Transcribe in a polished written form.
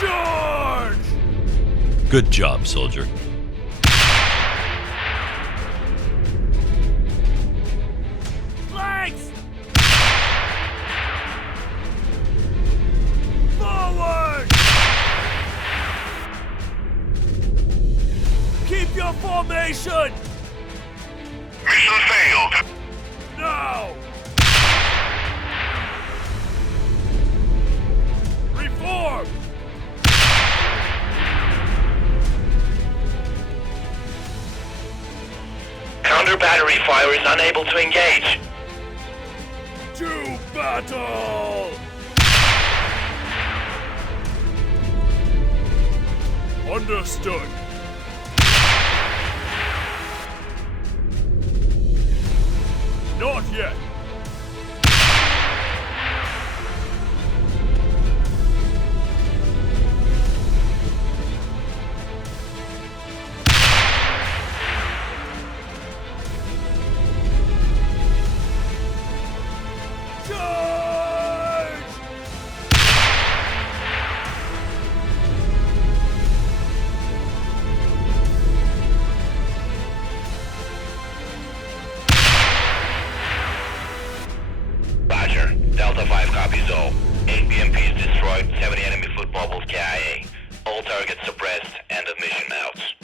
Charge! Good job, soldier. Flanks! Forward! Keep your formation! Mission failed. Now! Reform! Counter battery fire is unable to engage. To battle! Understood. Not yet. Charge! Roger. Delta 5 copies all. 8 BMPs destroyed, 70 enemy foot mobiles KIA. All targets suppressed. End of mission outs.